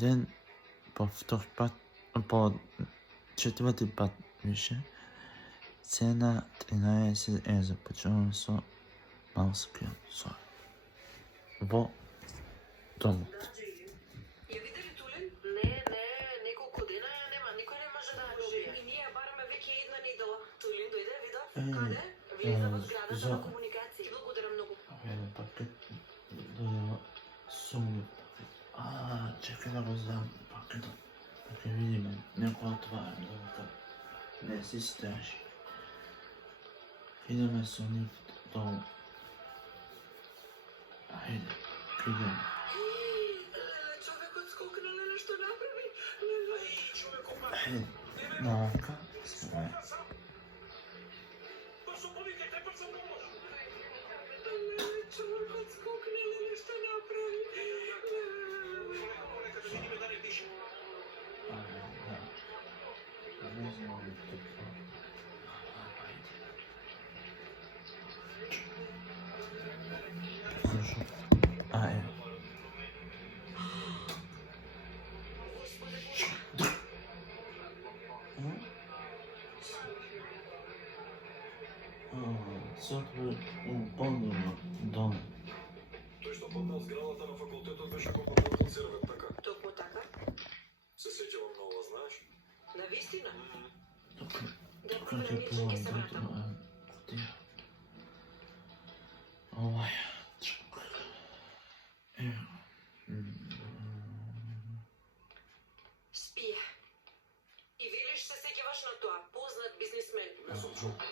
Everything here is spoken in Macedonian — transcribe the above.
ден по втор пат, по четврти пат више, цена 13 започнувам со малскиот сој во домот. Ја видели Тулен? Не, неколку дена ја нема, никој не може да ја добие. И ние ја бараме веќе една недела. Тулен дојде, видов? Каде? Влезе во зградата на комуникација. Благодарам многу. Пакет дојде сум. Чекај да го знам пакетот. Да ќе видиме, некој отварам додека не си стражи. Идеме со нив долу. Ајде, идеме. Човекот скокна, леле, што направи? Ајде, навака, сме. Човекот скокна, леле, што направи? Не знам ли тука. Слушам. Саква поднема дом. Тој што паднал зградата на факултетот беше компетентен сервет, така? Токму така? Се сеќавам на ова, знаеш? На вистина? Тука Добро ќе време, ќе се вратам. кутија. Овај, чак. Спие. И велиш се сеќаваш на тоа, познат бизнисмен. Не сум чул.